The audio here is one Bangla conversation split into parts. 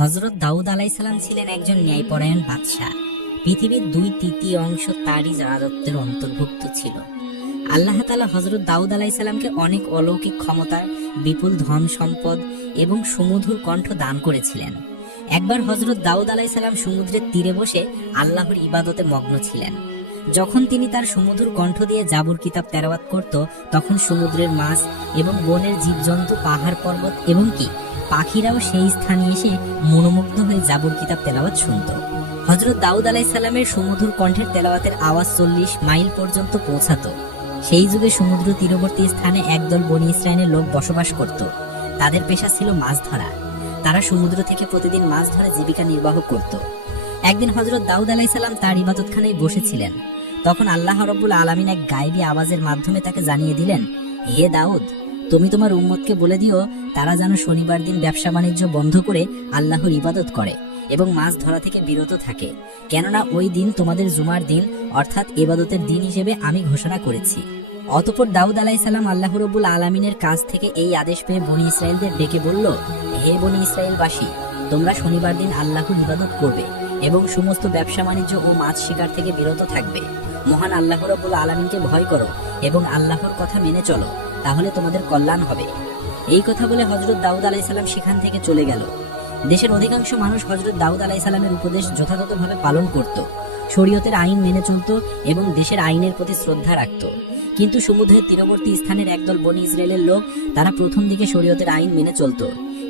হযরত দাউদ আলাইহিসসালাম ছিলেন একজন ন্যায়পরায়ণ বাদশাহ। পৃথিবীর 2/3 তারই রাজত্বের অন্তর্ভুক্ত ছিল। আল্লাহ তাআলা হযরত দাউদ আলাইহিসসালামকে অনেক অলৌকিক ক্ষমতা, বিপুল ধন সম্পদ এবং সুমধুর কণ্ঠ দান করেছিলেন। একবার হযরত দাউদ আলাইহিসসালাম সমুদ্রের তীরে বসে আল্লাহর ইবাদতে মগ্ন ছিলেন। যখন তিনি তার সুমধুর কণ্ঠ দিয়ে জাবুর কিতাব তেলাওয়াত করত, তখন সমুদ্রের মাছ এবং বনের জীবজন্তু, পাহাড় পর্বত এবং পাখিরাও সেই স্থানে এসে মনোমুগ্ধ হয়ে জাবুর কিতাব তেলাওয়াত শুনত। হযরত দাউদ আলাইহিসসালামের সুমধুর কণ্ঠের তেলাওয়াতের আওয়াজ 40 মাইল পর্যন্ত পৌঁছাতো। সেই যুগে সমুদ্র তীরবর্তী স্থানে একদল বনী ইসরাইলের লোক বসবাস করত। তাদের পেশা ছিল মাছ ধরা। তারা সমুদ্র থেকে প্রতিদিন মাছ ধরে জীবিকা নির্বাহ করত। একদিন হযরত দাউদ আলাইহিসসালাম তার ইবাদতখানায় বসেছিলেন। তখন আল্লাহ রাব্বুল আলামিন এক গায়েবী আওয়াজের মাধ্যমে তাকে জানিয়ে দিলেন, হে দাউদ, তুমি তোমার উম্মতকে বলে দিও তারা যেন শনিবার দিন ব্যবসা বাণিজ্য বন্ধ করে আল্লাহর ইবাদত করে এবং মাছ ধরা থেকে বিরত থাকে, কেননা ওই দিন তোমাদের জুমার দিন অর্থাৎ ইবাদতের দিন হিসেবে আমি ঘোষণা করেছি। অতঃপর দাউদ আলাইহিসসালাম আল্লাহ রাব্বুল আলামিনের কাছ থেকে এই আদেশ পেয়ে বনী ইসরাইলদের ডেকে বলল, হে বনী ইসরাইলবাসী, তোমরা শনিবার দিন আল্লাহর ইবাদত করবে এবং সমস্ত ব্যবসা বাণিজ্য ও মাছ শিকার থেকে বিরত থাকবে। মহান আল্লাহ রাব্বুল আলামিনকে ভয় করো এবং আল্লাহর কথা মেনে চলো, তাহলে তোমাদের কল্যাণ হবে। এই কথা বলে হযরত দাউদ আলাইহিসসালাম সেখান থেকে চলে গেল। দেশের অধিকাংশ মানুষ হযরত দাউদ আলাইহিসসালামের উপদেশ যথাযথভাবে পালন করত, শরীয়তের আইন মেনে চলত এবং দেশের আইনের প্রতি শ্রদ্ধা রাখত। কিন্তু সমুদ্রের তীরবর্তী স্থানের একদল বনী ইসরায়েলের লোক, তারা প্রথম দিকে শরীয়তের আইন মেনে চলত,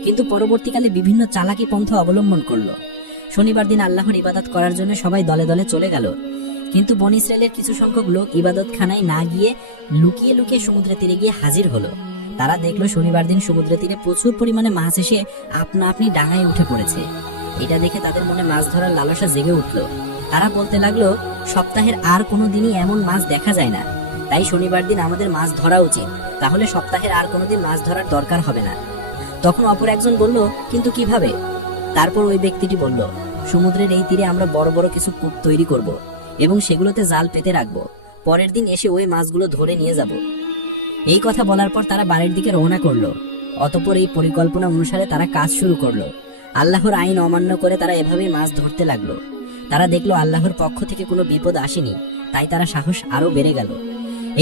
কিন্তু পরবর্তীকালে বিভিন্ন চালাকি পন্থা অবলম্বন করলো। শনিবার দিন আল্লাহর ইবাদত করার জন্য সবাই দলে দলে চলে গেল, কিন্তু বনী ইসরায়েলের কিছু সংখ্যক লোক ইবাদতখানায় না গিয়ে লুকিয়ে লুকিয়ে সমুদ্রের তীরে গিয়ে হাজির হলো। তারা দেখলো শনিবার দিন সমুদ্রের তীরে প্রচুর পরিমাণে মাছ এসে আপনা আপনি ডাঙায় উঠে পড়েছে। এটা দেখে তাদের মনে মাছ ধরার লালসা জেগে উঠলো। তারা বলতে লাগলো, সপ্তাহের আর কোনো দিনই এমন মাছ দেখা যায় না, তাই শনিবার দিন আমাদের মাছ ধরা উচিত, তাহলে সপ্তাহের আর কোনোদিন মাছ ধরার দরকার হবে না। তখন অপর একজন বলল, কিন্তু কিভাবে? তারপর ওই ব্যক্তিটি বলল, সমুদ্রের এই তীরে আমরা বড় বড় কিছু কূপ তৈরি করব এবং সেগুলোতে জাল পেতে রাখবো, পরের দিন এসে ওই মাছগুলো ধরে নিয়ে যাব। এই কথা বলার পর তারা বাড়ির দিকে রওনা করলো। অতঃপর এই পরিকল্পনা অনুসারে তারা কাজ শুরু করলো। আল্লাহর আইন অমান্য করে তারা এভাবেই মাছ ধরতে লাগলো। তারা দেখলো আল্লাহর পক্ষ থেকে কোনো বিপদ আসেনি, তাই তারা সাহস আরো বেড়ে গেল।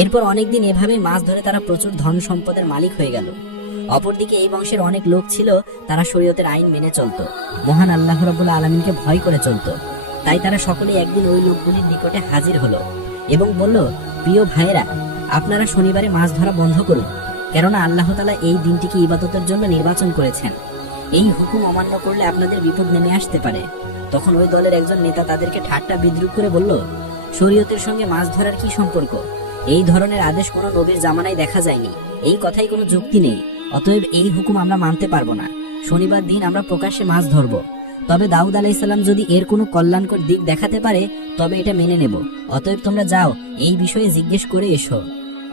এরপর অনেকদিন এভাবে মাছ ধরে তারা প্রচুর ধন সম্পদের মালিক হয়ে গেল। অপরদিকে এই বংশের অনেক লোক ছিল, তারা শরীয়তের আইন মেনে চলত, মহান আল্লাহ রাব্বুল আলামিনকে ভয় করে চলত। তাই তারা সকলে একদিন ওই লোকগুলির নিকটে হাজির হলো এবং বলল, প্রিয় ভাইয়েরা, আপনারা শনিবারে মাছ ধরা বন্ধ করুন, কেননা আল্লাহ তাআলা এই দিনটিকে ইবাদতের জন্য নির্বাচন করেছেন। এই হুকুম অমান্য করলে আপনাদের বিপদ নেমে আসতে পারে। তখন ওই দলের একজন নেতা তাদেরকে ঠাট্টা বিদ্রুপ করে বলল, শরীয়তের সঙ্গে মাছ ধরার কি সম্পর্ক? এই ধরনের আদেশ কোনো নবীর জামানায় দেখা যায়নি, এই কথাই কোনো যুক্তি নেই। অতএব এই হুকুম আমরা মানতে পারবো না। শনিবার দিন আমরা প্রকাশ্যে মাছ ধরব, তবে দাউদ আলাইহিসসালাম যদি এর কোনো কল্যাণকর দিক দেখাতে পারে তবে এটা মেনে নেব। অতএব তোমরা যাও, এই বিষয়ে জিজ্ঞেস করে এসো।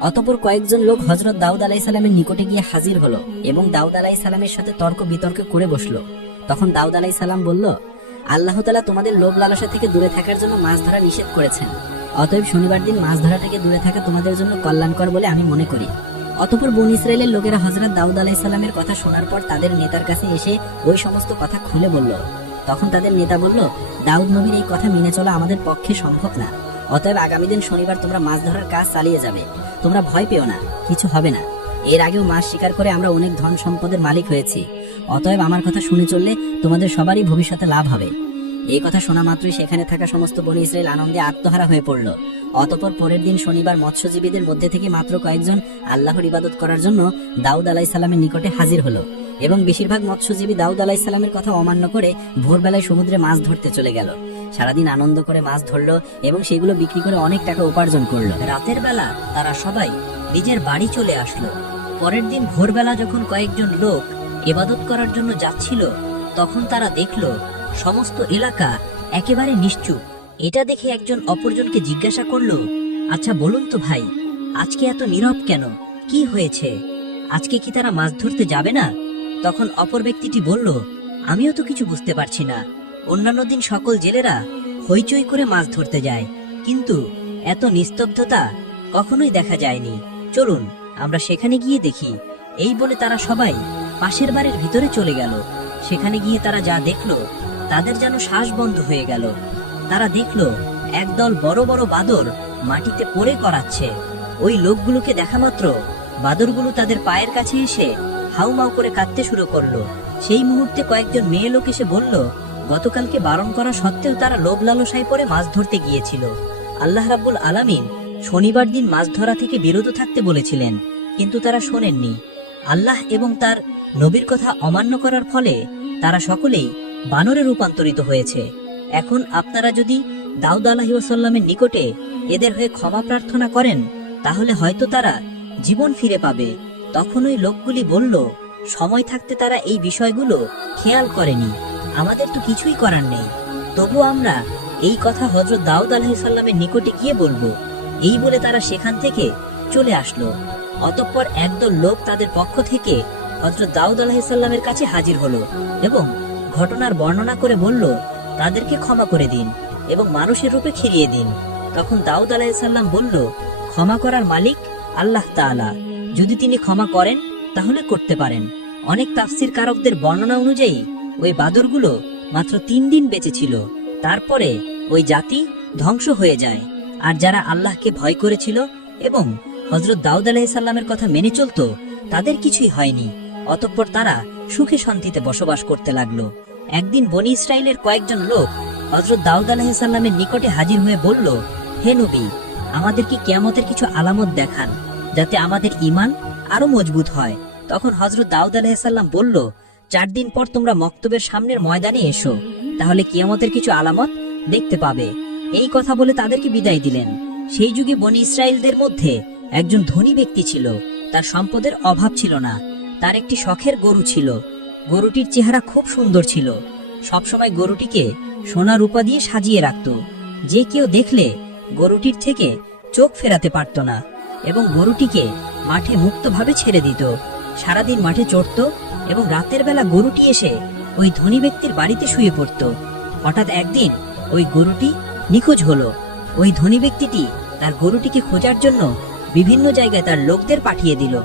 অতঃপর কয়েকজন লোক হযরত দাউদ আলাইহিসসালামের নিকটে গিয়ে হাজির হলো এবং দাউদ আলাইহিসসালামের সাথে তর্ক বিতর্ক করে বসলো। তখন দাউদ আলাইহিসসালাম বলল, আল্লাহ তাআলা তোমাদের লোভ লালসা থেকে দূরে থাকার জন্য মাছ ধরা নিষেধ করেছেন। অতএব শনিবার দিন মাছ ধরা থেকে দূরে থাকা তোমাদের জন্য কল্যাণকর বলে আমি মনে করি। অতঃপর বনী ইসরায়েলের লোকেরা হযরত দাউদ আলাইহিসসালামের কথা শোনার পর তাদের নেতার কাছে এসে ওই সমস্ত কথা খুলে বলল। তখন তাদের নেতা বলল, দাউদ নবীর এই কথা মেনে চলা আমাদের পক্ষে সম্ভব না। অতএব আগামী দিন শনিবার তোমরা মাছ ধরার কাজ চালিয়ে যাবে। তোমরা ভয় পেও না, কিছু হবে না। এর আগেও মাছ শিকার করে আমরা অনেক ধন সম্পদের মালিক হয়েছি। অতএব আমার কথা শুনে চললে তোমাদের সবারই ভবিষ্যতে লাভ হবে। এই কথা শোনা মাত্রই সেখানে থাকা সমস্ত বনী ইসরায়েল আনন্দে আত্মহারা হয়ে পড়ল। অতঃপর পরের দিন শনিবার মৎস্যজীবীদের মধ্যে থেকে মাত্র কয়েকজন আল্লাহর ইবাদত করার জন্য দাউদ আলাইহিসসালামের নিকটে হাজির হলো এবং বেশিরভাগ মৎস্যজীবী দাউদ আলাইহিসসালামের কথা অমান্য করে ভোরবেলায় সমুদ্রে মাছ ধরতে চলে গেল। সারাদিন আনন্দ করে মাছ ধরলো এবং সেগুলো বিক্রি করে অনেক টাকা উপার্জন করলো। রাতের বেলা তারা সবাই নিজের বাড়ি চলে আসলো। পরের দিন ভোরবেলা যখন কয়েকজন লোক ইবাদত করার জন্য যাচ্ছিল, তখন তারা দেখলো সমস্ত এলাকা একেবারে নিশ্চুপ। এটা দেখে একজন অপরজনকে জিজ্ঞাসা করলো, আচ্ছা বলুন তো ভাই, আজকে এত নীরব কেন? কি হয়েছে? আজকে কি তারা মাছ ধরতে যাবে না? তখন অপর ব্যক্তিটি বলল, আমিও তো কিছু বুঝতে পারছি না। অন্যান্য দিন সকল জেলেরা হইচই করে মাছ ধরতে যায়, কিন্তু এত নিস্তব্ধতা কখনোই দেখা যায়নি। চলুন আমরা সেখানে গিয়ে দেখি। এই বলে তারা সবাই পাশের বাড়ির ভিতরে চলে গেল। সেখানে গিয়ে তারা যা দেখলো, তাদের যেন শ্বাস বন্ধ হয়ে গেল। তারা দেখলো একদল বড় বড় বাদর মাটিতে পড়ে করাচ্ছে। ওই লোকগুলোকে দেখা মাত্র বাদরগুলো তাদের পায়ের কাছে এসে হাউমাউ করে কাঁদতে শুরু করলো। সেই মুহূর্তে কয়েকজন মেয়ে লোক এসে বলল, গতকালকে বারণ করা সত্ত্বেও তারা লোভ লালসায় পড়ে মাছ ধরতে গিয়েছিল। আল্লাহ রাব্বুল আলামিন শনিবার দিন মাছ ধরা থেকে বিরত থাকতে বলেছিলেন, কিন্তু তারা শোনেননি। আল্লাহ এবং তার নবীর কথা অমান্য করার ফলে তারা সকলেই বানরে রূপান্তরিত হয়েছে। এখন আপনারা যদি দাউদ আলাইহিস সালামের নিকটে এদের হয়ে ক্ষমা প্রার্থনা করেন, তাহলে হয়তো তারা জীবন ফিরে পাবে। তখন ওই লোকগুলি বলল, সময় থাকতে তারা এই বিষয়গুলো খেয়াল করেনি, আমাদের তো কিছুই করার নেই। তবু আমরা এই কথা হযরত দাউদ আলাইহিস সালামের নিকটে গিয়ে বলবো। এই বলে তারা সেখান থেকে চলে আসলো। অতঃপর একদল লোক তাদের পক্ষ থেকে হযরত দাউদ আলাইহিস সালামের কাছে হাজির হলো এবং ঘটনার বর্ণনা করে বলল, তাদেরকে ক্ষমা করে দিন এবং মানুষের রূপে ফিরিয়ে দিন। তখন দাউদ আলাইহিস সালাম বলল, ক্ষমা করার মালিক আল্লাহ তাআলা, যদি তিনি ক্ষমা করেন তাহলে করতে পারেন। অনেক তাফসীর কারকদের বর্ণনা অনুযায়ী ওই বাদরগুলো মাত্র 3 দিন বেঁচে ছিল, তারপরে ওই জাতি ধ্বংস হয়ে যায়। আর যারা আল্লাহকে ভয় করেছিল এবং হযরত দাউদ আলাইহিস সালামের কথা মেনে চলত, তাদের কিছুই হয়নি। অতঃপর তারা সুখে শান্তিতে বসবাস করতে লাগলো। একদিন বনি ইসরাইলের কয়েকজন লোক হযরত দাউদ আলাইহিস সালামের নিকটে হাজির হয়ে বলল, হে নবী, আমাদেরকে কিয়ামতের কিছু আলামত দেখান, যাতে আমাদের ঈমান আরো মজবুত হয়। তখন হযরত দাউদ আলাইহিস সালাম বলল, 4 দিন পর তোমরা মক্তবের সামনের ময়দানে এসো, তাহলে কিয়ামতের কিছু আলামত দেখতে পাবে। এই কথা বলে তাদেরকে বিদায় দিলেন। সেই যুগে বনি ইসরাইলদের মধ্যে একজন ধনী ব্যক্তি ছিল। তার সম্পদের অভাব ছিল না। তার একটি শখের গরু ছিল। গরুটির চেহারা খুব সুন্দর ছিল। সবসময় গরুটিকে সোনা রূপা দিয়ে সাজিয়ে রাখত। যে কেউ দেখলে গরুটির থেকে চোখ ফেরাতে পারত না এবং গরুটিকে মাঠে মুক্তভাবে ছেড়ে দিত। সারাদিন মাঠে চড়ত এবং রাতের বেলা গরুটি এসে ওই ধনী ব্যক্তির বাড়িতে শুয়ে পড়ত। হঠাৎ একদিন ওই গরুটি নিখোঁজ হলো। ওই ধনী ব্যক্তিটি তার গরুটিকে খোঁজার জন্য বিভিন্ন জায়গায় তার লোকদের পাঠিয়ে দিল।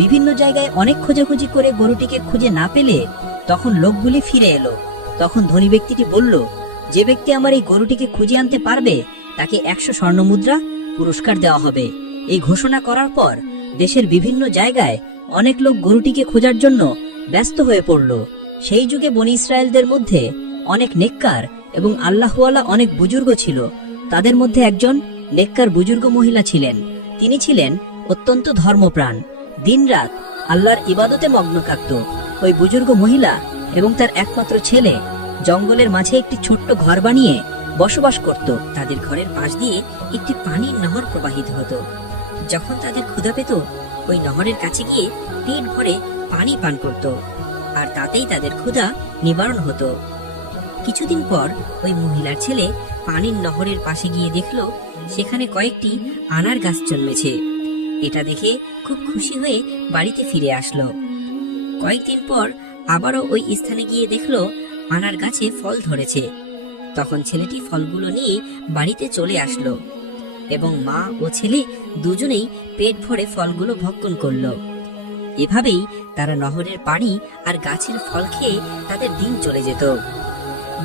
বিভিন্ন জায়গায় অনেক খোঁজাখুঁজি করে গরুটিকে খুঁজে না পেলে তখন লোকগুলি ফিরে এলো। তখন ধনী ব্যক্তিটি বলল, যে ব্যক্তি আমার এই গরুটিকে খুঁজে আনতে পারবে তাকে 100 স্বর্ণমুদ্রা পুরস্কার দেওয়া হবে। এই ঘোষণা করার পর দেশের বিভিন্ন জায়গায় অনেক লোক গরুটিকে খোঁজার জন্য ব্যস্ত হয়ে পড়ল। সেই যুগে বনি ইসরায়েলদের মধ্যে অনেক নেককার এবং আল্লাহওয়ালা অনেক বুজুর্গ ছিল। তাদের মধ্যে একজন নেককার বুজুর্গ মহিলা ছিলেন। তিনি ছিলেন অত্যন্ত ধর্মপ্রাণ, দিনরাত আল্লাহর ইবাদতে মগ্ন থাকত। ওই বুজুর্গ মহিলা এবং তার একমাত্র ছেলে জঙ্গলের মাঝে একটি ছোট্ট ঘর বানিয়ে বসবাস করত। তাদের ঘরের পাশ দিয়ে একটি পানির নহর প্রবাহিত হতো। যখন তাদের ক্ষুধা পেত, ওই নহরের কাছে গিয়ে পেট ভরে পানি পান করত, আর তাতেই তাদের ক্ষুধা নিবারণ হতো। কিছুদিন পর ওই মহিলার ছেলে পানির নহরের পাশে গিয়ে দেখলো সেখানে কয়েকটি আনার গাছ জন্মেছে। এটা দেখে খুব খুশি হয়ে বাড়িতে ফিরে আসলো। কয়েকদিন পর আবারও ওই স্থানে গিয়ে দেখলো আনার গাছে ফল ধরেছে। তখন ছেলেটি ফলগুলো নিয়ে বাড়িতে চলে আসলো এবং মা ও ছেলে দুজনেই পেট ভরে ফলগুলো ভক্ষণ করলো। এভাবেই তারা নহরের পানি আর গাছের ফল খেয়ে তাদের দিন চলে যেত।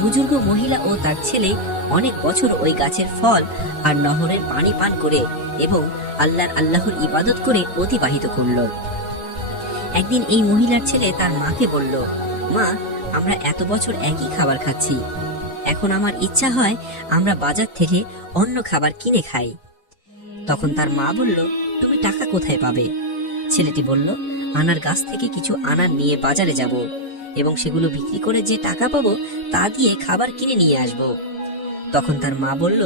বুজুর্গ মহিলা ও তার ছেলে অনেক বছর ওই গাছের ফল আর নহরের পানি পান করে এবং আল্লাহর ইবাদত করে অতিবাহিত করলো। একদিন এই মহিলার ছেলে তার মাকে বলল, মা, আমরা এত বছর একই খাবার খাচ্ছি, এখন আমার ইচ্ছা হয় আমরা বাজার থেকে অন্য খাবার কিনে খাই। তখন তার মা বলল, তুমি টাকা কোথায় পাবে? ছেলেটি বলল, আনার গাছ থেকে কিছু আনার নিয়ে বাজারে যাব এবং সেগুলো বিক্রি করে যে টাকা পাবো তা দিয়ে খাবার কিনে নিয়ে আসব। তখন তার মা বলল,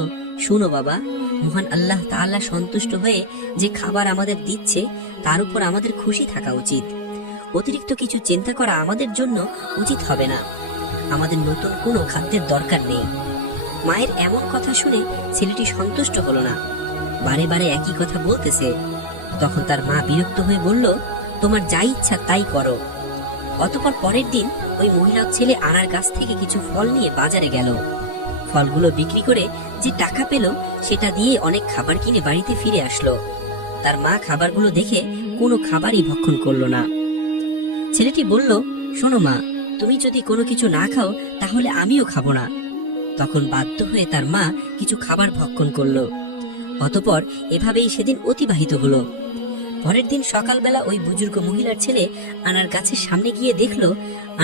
শুনো বাবা, মহান আল্লাহ তাআলা সন্তুষ্ট হয়ে যে খাবার আমাদের দিচ্ছে তার উপর আমাদের খুশি থাকা উচিত। অতিরিক্ত কিছু চিন্তা করা আমাদের জন্য উচিত হবে না। আমাদের নতুন কোনো খাদ্যের দরকার নেই। মায়ের এমন কথা শুনে ছেলেটি সন্তুষ্ট হলো না, বারে বারে একই কথা বলতেছে। তখন তার মা বিরক্ত হয়ে বলল, তোমার যা ইচ্ছা তাই করো। অতঃপর পরের দিন ওই মহিলা ছেলে আনার গাছ থেকে কিছু ফল নিয়ে বাজারে গেল। ফলগুলো বিক্রি করে যে টাকা পেল সেটা দিয়ে অনেক খাবার কিনে বাড়িতে ফিরে আসলো। তার মা খাবারগুলো দেখে কোনো খাবারই ভক্ষণ করলো না। ছেলেটি বলল, শোনো মা, তুমি যদি কোনো কিছু না খাও তাহলে আমিও খাবো না। তখন বাধ্য হয়ে তার মা কিছু খাবার ভক্ষণ করলো। অতঃপর এভাবেই সেদিন অতিবাহিত হলো। পরের দিন সকালবেলা ওই বুজুর্গ মহিলার ছেলে আনার গাছের সামনে গিয়ে দেখলো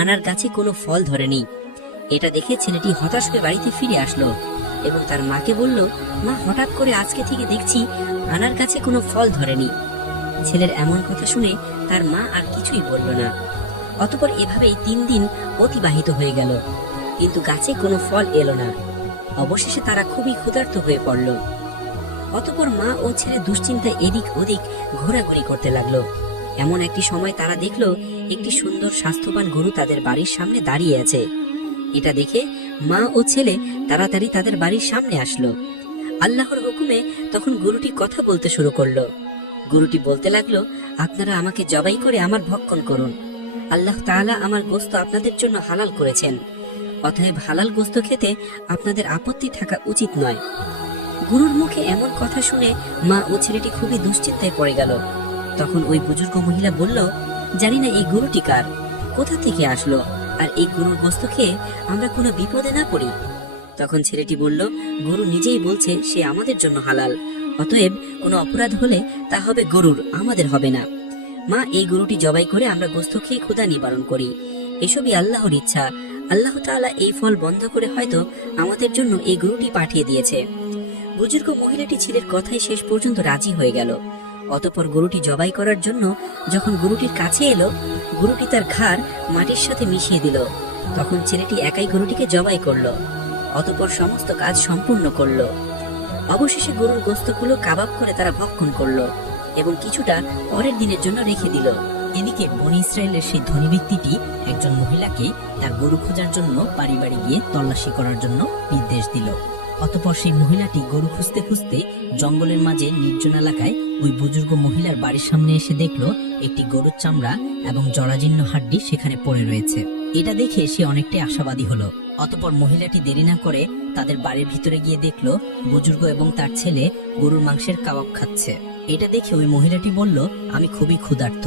আনার গাছে কোনো ফল ধরেনি। এটা দেখে ছেলেটি হতাশ হয়ে বাড়িতে ফিরে আসলো এবং তার মাকে বলল, মা, হঠাৎ করে আজকে থেকে দেখছি আনার গাছে কোনো ফল ধরেনি। ছেলের এমন কথা শুনে তার মা আর কিছুই বলল না। অতঃপর এভাবেই 3 দিন অতিবাহিত হয়ে গেল, কিন্তু গাছে কোনো ফল এলো না। অবশেষে তারা খুবই ক্ষুধার্ত হয়ে পড়ল। অতঃপর মা ও ছেলে দুশ্চিন্তায় এদিক ওদিক ঘোরাঘুরি করতে লাগলো। এমন একটি সময় তারা দেখলো একটি সুন্দর স্বাস্থ্যবান গরু তাদের বাড়ির সামনে দাঁড়িয়ে আছে। এটা দেখে মা ও ছেলে তাড়াতাড়ি তাদের বাড়ির সামনে আসলো। আল্লাহর হুকুমে তখন গরুটি কথা বলতে শুরু করলো। গরুটি বলতে লাগলো, আপনারা আমাকে জবাই করে আমার ভক্ষণ করুন। আল্লাহ তাআলা আমার গোশত আপনাদের জন্য হালাল করেছেন, অতএব হালাল গোশত খেতে আপনাদের আপত্তি থাকা উচিত নয়। গরুর মুখে এমন কথা শুনে মা ও ছেলেটি খুবই দুশ্চিন্তায় পড়ে গেল। তখন ওই বুজুর্গ মহিলা বলল, জানি না এই গরুটি কার, কোথা থেকে আসলো, আর এই গরুর গোশত খেয়ে আমরা কোনো বিপদে না পড়ি। তখন ছেলেটি বলল, গরু নিজেই বলছে সে আমাদের জন্য হালাল, অতএব কোনো অপরাধ হলে তা হবে গরুর, আমাদের হবে না। মা, এই গরুটি জবাই করে আমরা গোশত খেয়ে ক্ষুধা নিবারণ করি। এসবই আল্লাহর ইচ্ছা। আল্লাহ তাআলা এই ফল বন্ধ করে হয়তো আমাদের জন্য এই গরুটি পাঠিয়ে দিয়েছে। বুজুর্গ মহিলাটি ছেলের কথাই শেষ পর্যন্ত রাজি হয়ে গেল। অতঃপর গরুটি জবাই করার জন্য যখন গরুটির কাছে এলো, গরুটি তার ঘাড় মাটির সাথে মিশিয়ে দিল। তখন ছেলেটি একাই গরুটিকে জবাই করলো। অতঃপর সমস্ত কাজ সম্পূর্ণ করলো। অবশেষে গরুর গোশতগুলো কাবাব করে তারা ভক্ষণ করলো এবং কিছুটা পরের দিনের জন্য রেখে দিল। এদিকে বনী ইসরায়েলের সেই ধনী ব্যক্তিটি একজন মহিলাকে তার গরু খোঁজার জন্য বাড়ি বাড়ি গিয়ে তল্লাশি করার জন্য নির্দেশ দিল। অতঃপর সেই মহিলাটি গরু খুঁজতে খুঁজতে জঙ্গলের মাঝে নির্জন এলাকায় ওই বুজুর্গ মহিলার বাড়ির সামনে এসে দেখলো একটি গরুর চামড়া এবং জরাজীর্ণ হাড্ডি সেখানে পড়ে রয়েছে। এটা দেখে সে অনেকটাই আশাবাদী হলো। অতঃপর মহিলাটি দেরি না করে তাদের বাড়ির ভিতরে গিয়ে দেখলো বুজুর্গ এবং তার ছেলে গরুর মাংসের কাবাব খাচ্ছে। এটা দেখে ওই মহিলাটি বলল, আমি খুবই ক্ষুধার্ত,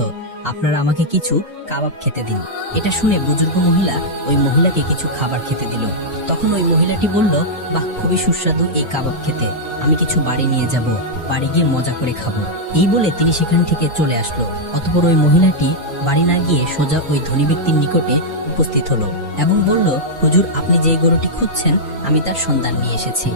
আপনারা আমাকে কিছু কাবাব খেতে দিন। এটা শুনে বুজুর্গ মহিলা ওই মহিলাকে কিছু খাবার খেতে দিল। তখন ওই মহিলাটি বলল, বাহ, খুবই সুস্বাদু এই কাবাব খেতে, আমি কিছু বাড়ি নিয়ে যাব, বাড়ি গিয়ে মজা করে খাবো। এই বলে তিনি সেখান থেকে চলে আসলো। অতঃপর ওই মহিলাটি বাড়ি না গিয়ে সোজা ওই ধনী ব্যক্তির নিকটে উপস্থিত হলো এবং বলল, হুজুর, আপনি যে গরুটি খুঁজছেন আমি তার সন্ধান নিয়ে এসেছি,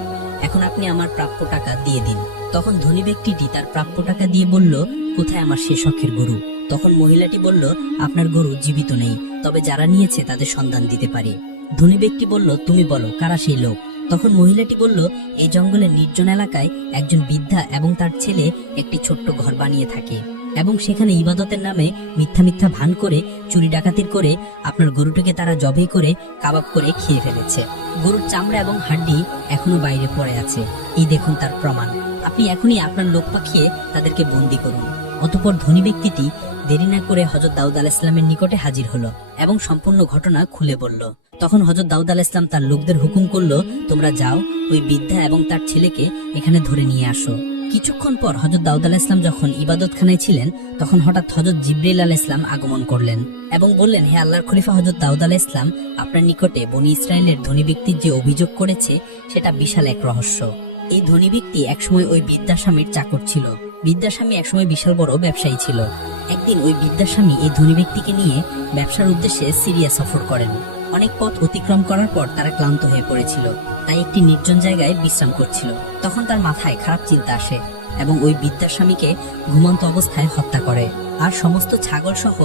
এখন আপনি আমার প্রাপ্য টাকা দিয়ে দিন। তখন ধনী ব্যক্তিটি তার প্রাপ্য টাকা দিয়ে বলল, কোথায় আমার সে শখের গরু? তখন মহিলাটি বলল, আপনার গরু জীবিত নেই, তবে যারা নিয়েছে তাদের সন্ধান দিতে পারি। ধনী ব্যক্তি বলল, তুমি বলো কারা সেই লোক? তখন মহিলাটি বলল, এই জঙ্গলের নির্জন এলাকায় একজন বৃদ্ধা এবং তার ছেলে একটি ছোট্ট ঘর বানিয়ে থাকে এবং সেখানে ইবাদতের নামে মিথ্যা মিথ্যা ভান করে চুরি ডাকাতির করে আপনার গরুটিকে তারা জবাই করে কাবাব করে খেয়ে ফেলেছে। গরুর চামড়া এবং হাড্ডি এখনো বাইরে পড়ে আছে, এই দেখুন তার প্রমাণ। আপনি এখনই আপনার লোক পাঠিয়ে তাদেরকে বন্দী করুন। অতঃপর ধনী ব্যক্তিটি দেরি না করে হযরত দাউদ আলাইহিস সালামের নিকটে হাজির হলো এবং সম্পূর্ণ ঘটনা খুলে বলল। তখন হযরত দাউদ আলাইহিস সালাম তার লোকদের হুকুম করলো, তোমরা যাও, ওই বৃদ্ধা এবং তার ছেলেকে এখানে ধরে নিয়ে আসো। কিছুক্ষণ পর হযরত দাউদ আলাইহিস সালাম যখন ইবাদতখানায় ছিলেন, তখন হঠাৎ হযরত জিবরাইল আলাইহিস সালাম আগমন করলেন এবং বললেন, হে আল্লাহর খলিফা হযরত দাউদ আলাইহিস সালাম, আপনার নিকটে বনী ইসরায়েলের ধনী ব্যক্তির যে অভিযোগ করেছে সেটা বিশাল এক রহস্য। এই ধনী ব্যক্তি একসময় ওই বৃদ্ধাস্বামীর চাকর ছিল। বৃদ্ধাস্বামী একসময় বিশাল বড় ব্যবসায়ী ছিল। একদিন ওই বৃদ্ধাস্বামী এই ধনী ব্যক্তিকে নিয়ে ব্যবসার উদ্দেশ্যে সিরিয়া সফর করেন। অনেক পথ অতিক্রম করার পর তারা ক্লান্ত হয়ে পড়েছিল, তাই একটি নির্জন জায়গায় বিশ্রাম করছিল। তখন তার মাথায় খারাপ চিন্তা আসে এবং ওই বৃদ্ধাস্বামীকে ঘুমন্ত অবস্থায় হত্যা করে আর সমস্ত ছাগল সহ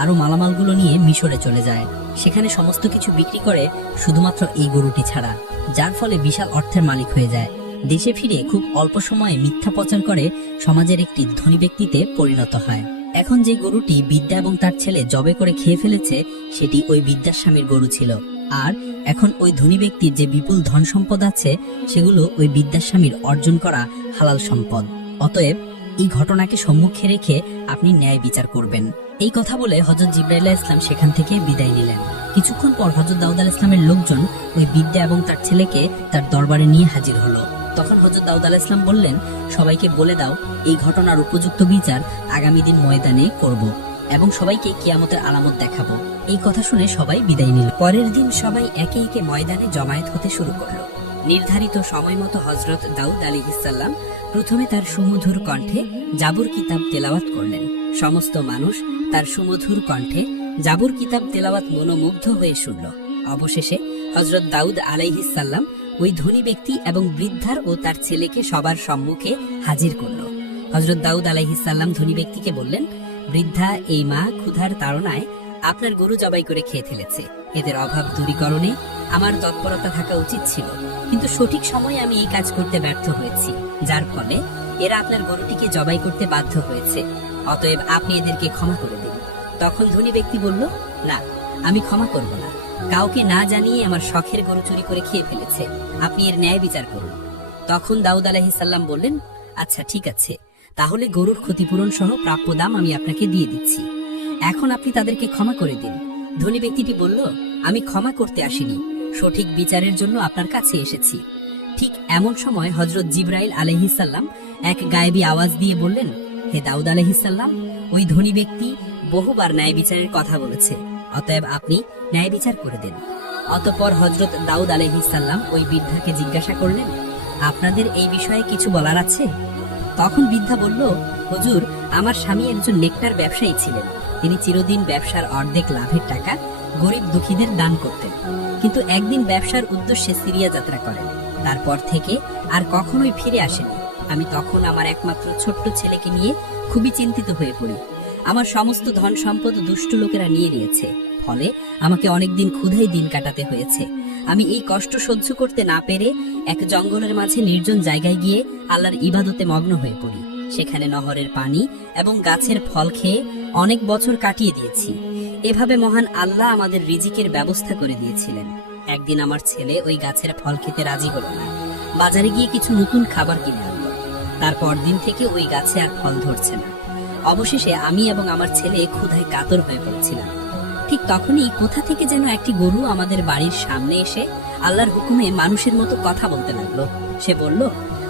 আরো মালামালগুলো নিয়ে মিশরে চলে যায়। সেখানে সমস্ত কিছু বিক্রি করে শুধুমাত্র এই গরুটি ছাড়া, যার ফলে বিশাল অর্থের মালিক হয়ে যায়। দেশে ফিরে খুব অল্প সময়ে মিথ্যা প্রচার করে সমাজের একটি ধনী ব্যক্তিতে পরিণত হয়। এখন যে গরুটি বৃদ্ধা এবং তার ছেলে জবে করে খেয়ে ফেলেছে সেটি ওই বৃদ্ধাস্বামীর গরু ছিল, আর এখন ওই ধনী ব্যক্তির যে বিপুল ধন সম্পদ আছে সেগুলো ওই বৃদ্ধাস্বামীর অর্জন করা হালাল সম্পদ। অতএব এই ঘটনাকে সম্মুখে রেখে আপনি ন্যায় বিচার করবেন। এই কথা বলে হযরত জিবরাইল আলাইহিস সালাম সেখান থেকে বিদায় নিলেন। কিছুক্ষণ পর হযরত দাউদ আলাইহিস সালামের লোকজন ওই বৃদ্ধা এবং তার ছেলেকে তার দরবারে নিয়ে হাজির হলো। তখন হযরত দাউদ আলাইহিস সালাম বললেন, সবাইকে বলে দাও এই ঘটনার উপযুক্ত বিচার আগামী দিন ময়দানে করব এবং সবাইকে কিয়ামতের আলামত দেখাবো। এই কথা শুনে সবাই বিদায় নিল। পরের দিন সবাই একে একে ময়দানে জমায়েত হতে শুরু করলো। নির্ধারিত সময় মতো হযরত দাউদ আলাইহিসসালাম প্রথমে তার সুমধুর কণ্ঠে জাবুর কিতাব তেলাওয়াত করলেন। সমস্ত মানুষ তার সুমধুর কণ্ঠে জাবুর কিতাব তেলাওয়াত মনোমুগ্ধ হয়ে শুনল। অবশেষে হযরত দাউদ আলাইহিসসালাম ওই ধনী ব্যক্তি এবং বৃদ্ধার ও তার ছেলেকে সবার সম্মুখে হাজির করল। হযরত দাউদ আলাইহিসসালাম ধনী ব্যক্তিকে বললেন, বৃদ্ধা এই মা ক্ষুধার তাড়নায় আপনার গরু জবাই করে খেয়ে ফেলেছে। এদের অভাব দূরীকরণে আমার তৎপরতা থাকা উচিত ছিল, কিন্তু সঠিক সময়ে আমি এই কাজ করতে ব্যর্থ হয়েছি, যার ফলে এরা আপনার গরুটিকে জবাই করতে বাধ্য হয়েছে। অতএব আপনি এদেরকে ক্ষমা করে দিন। তখন ধনী ব্যক্তি বলল, না, আমি ক্ষমা করব না। কাউকে না জানিয়ে আমার শখের গরু চুরি করে খেয়ে ফেলেছে, আপনি এর ন্যায় বিচার করুন। তখন দাউদ আলাইহিসসালাম বললেন, আচ্ছা ঠিক আছে, তাহলে গরুর ক্ষতিপূরণ সহ প্রাপ্য দাম আমি আপনাকে দিয়ে দিচ্ছি। এখন আপনি তাদেরকে ক্ষমা করে দিন। ধনী ব্যক্তিটি বলল, আমি ক্ষমা করতে আসিনি, সঠিক বিচারের জন্য আপনার কাছে এসেছি। ঠিক এমন সময় হযরত জিবরাইল আলাইহিসসালাম এক গায়েবী আওয়াজ দিয়ে বললেন, হে দাউদ আলাইহিসসালাম, ওই ধনী ব্যক্তি বহুবার ন্যায় বিচারের কথা বলেছে, অতএব আপনি ন্যায় বিচার করে দেন। অতঃপর হযরত দাউদ আলাইহিসসালাম ওই বৃদ্ধাকে জিজ্ঞাসা করলেন, আপনাদের এই বিষয়ে কিছু বলার আছে? তখন বৃদ্ধা বলল, হুজুর, আমার স্বামী একজন নেকটার ব্যবসায়ী ছিলেন। তিনি চিরদিন ব্যবসার অর্ধেক লাভের টাকা গরিব দুঃখীদের দান করতেন, কিন্তু একদিন ব্যবসার উদ্দেশ্যে সিরিয়া যাত্রা করেন। তারপর থেকে আর কখনোই ফিরে আসেনি। আমি তখন আমার একমাত্র ছোট্ট ছেলেকে নিয়ে খুবই চিন্তিত হয়ে পড়ি। আমার সমস্ত ধন সম্পদ দুষ্ট লোকেরা নিয়ে নিয়েছে, ফলে আমাকে অনেকদিন ক্ষুধায় দিন কাটাতে হয়েছে। আমি এই কষ্ট সহ্য করতে না পেরে এক জঙ্গলের মাঝে নির্জন জায়গায় গিয়ে আল্লাহর ইবাদতে মগ্ন হয়ে পড়ি। সেখানে নহরের পানি এবং গাছের ফল খেয়ে অনেক বছর কাটিয়ে দিয়েছি। এভাবে মহান আল্লাহ আমাদের রিজিকের ব্যবস্থা করে দিয়েছিলেন। একদিন আমার ছেলে ওই গাছের ফল খেতে রাজি হলো না, বাজারে গিয়ে কিছু নতুন খাবার কিনে আনলো। তারপর দিন থেকে ওই গাছে আর ফল ধরছে না। অবশেষে আমি এবং আমার ছেলে ক্ষুধায় কাতর হয়ে পড়েছিলাম। ঠিক তখনই কোথা থেকে যেন একটি গরু আমাদের বাড়ির সামনে এসে আল্লাহর হুকুমে মানুষের মতো কথা বলতে লাগলো। সে বলল,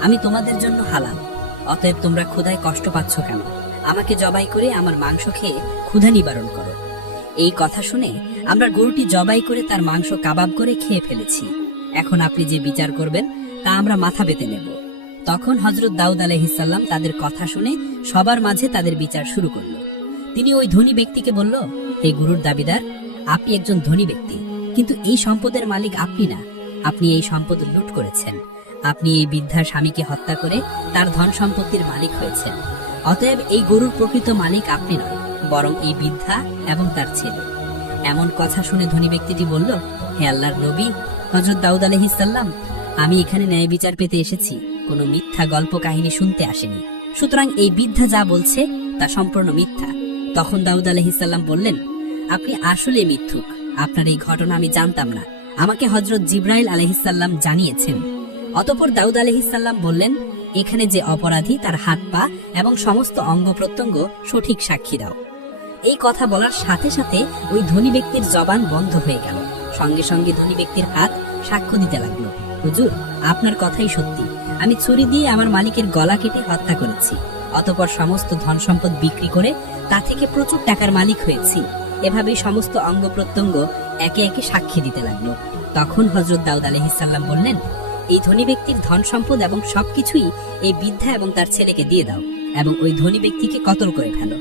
আমি তোমাদের জন্য হালাল, অতএব তোমরা ক্ষুধায় কষ্ট পাচ্ছ কেন? আমাকে জবাই করে আমার মাংস খেয়ে ক্ষুধা নিবারণ করো। এই কথা শুনে আমরা গরুটি জবাই করে তার মাংস কাবাব করে খেয়ে ফেলেছি। এখন আপনি যে বিচার করবেন তা আমরা মাথা পেতে নেব। তখন হযরত দাউদ আলাইহিসসালাম তাদের কথা শুনে সবার মাঝে তাদের বিচার শুরু করলো। তিনি ওই ধনী ব্যক্তিকে বলল, হে গুরুর দাবিদার, আপনি একজন ধনী ব্যক্তি, কিন্তু এই সম্পদের মালিক আপনি না। আপনি এই সম্পদ লুট করেছেন। আপনি এই বৃদ্ধার স্বামীকে হত্যা করে তার ধন সম্পত্তির মালিক হয়েছেন। অতএব এই গরুর প্রকৃত মালিক আপনি নয়, বরং এই বৃদ্ধা এবং তার ছেলে। এমন কথা শুনে ধনী ব্যক্তিটি বলল, হে আল্লাহর নবী হযরত দাউদ আলাইহিসসালাম, আমি এখানে ন্যায় বিচার পেতে এসেছি, কোনো মিথ্যা গল্প কাহিনী শুনতে আসেনি। সুতরাং এই বৃদ্ধা যা বলছে তা সম্পূর্ণ মিথ্যা। তখন দাউদ আলাইহিসসালাম বললেন, আপনি আসলে মিথ্যুক। আপনার এই ঘটনা আমি জানতাম না, আমাকে হযরত জিবরাইল আলাইহিসসালাম জানিয়েছেন। অতঃপর দাউদ আলাইহিসসালাম বললেন, এখানে যে অপরাধী তার হাত পা এবং সমস্ত অঙ্গ প্রত্যঙ্গ সঠিক সাক্ষী দাও। এই কথা বলার সাথে সাথে ওই ধনী ব্যক্তির জবান বন্ধ হয়ে গেল। সঙ্গে সঙ্গে ধনী ব্যক্তির হাত সাক্ষ্য দিতে লাগলো, হুজুর, আপনার কথাই সত্যি। আমি ছুরি দিয়ে আমার মালিকের গলা কেটে হত্যা করেছি। অতঃপর সমস্ত ধন সম্পদ বিক্রি করে তা থেকে প্রচুর টাকার মালিক হয়েছি। এভাবেই সমস্ত অঙ্গ প্রত্যঙ্গ একে একে সাক্ষী দিতে লাগলো। তখন হযরত দাউদ আলাইহিসসালাম বললেন, এই ধনী ব্যক্তির ধন সম্পদ এবং সবকিছুই এই বৃদ্ধা এবং তার ছেলেকে দিয়ে দাও এবং ওই ধনী ব্যক্তিকে কতল করে ফেলো।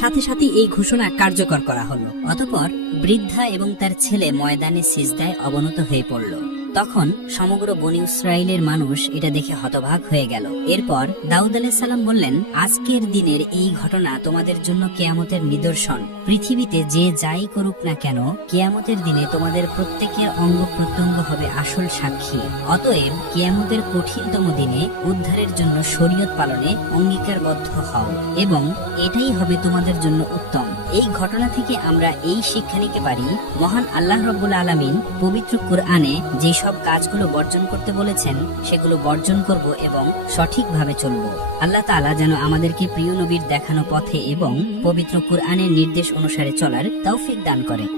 সাথে সাথে এই ঘোষণা কার্যকর করা হলো। অতঃপর বৃদ্ধা এবং তার ছেলে ময়দানে সিজদায় অবনত হয়ে পড়ল। তখন সমগ্র বনী ইসরাইলের মানুষ এটা দেখে হতবাক হয়ে গেল। এরপর দাউদ আলাইহিস সালাম বললেন, আজকের দিনের এই ঘটনা তোমাদের জন্য কিয়ামতের নিদর্শন। পৃথিবীতে যে যাই করুক না কেন, কিয়ামতের দিনে তোমাদের প্রত্যেকের অঙ্গ প্রত্যঙ্গ হবে আসল সাক্ষী। অতএব কিয়ামতের কঠিনতম দিনে উদ্ধারের জন্য শরীয়ত পালনে অঙ্গীকারবদ্ধ হও এবং এটাই হবে তোমাদের জন্য উত্তম। এই ঘটনা থেকে আমরা এই শিক্ষা নিতে পারি, মহান আল্লাহ রাব্বুল আলামিন পবিত্র কুরআনে যে সব কাজগুলো বর্জন করতে বলেছেন সেগুলো বর্জন করব এবং সঠিকভাবে চলব। আল্লাহ তাআলা যেন আমাদেরকে প্রিয় নবীর দেখানো পথে এবং পবিত্র কুরআনের নির্দেশ অনুসারে চলার তৌফিক দান করেন।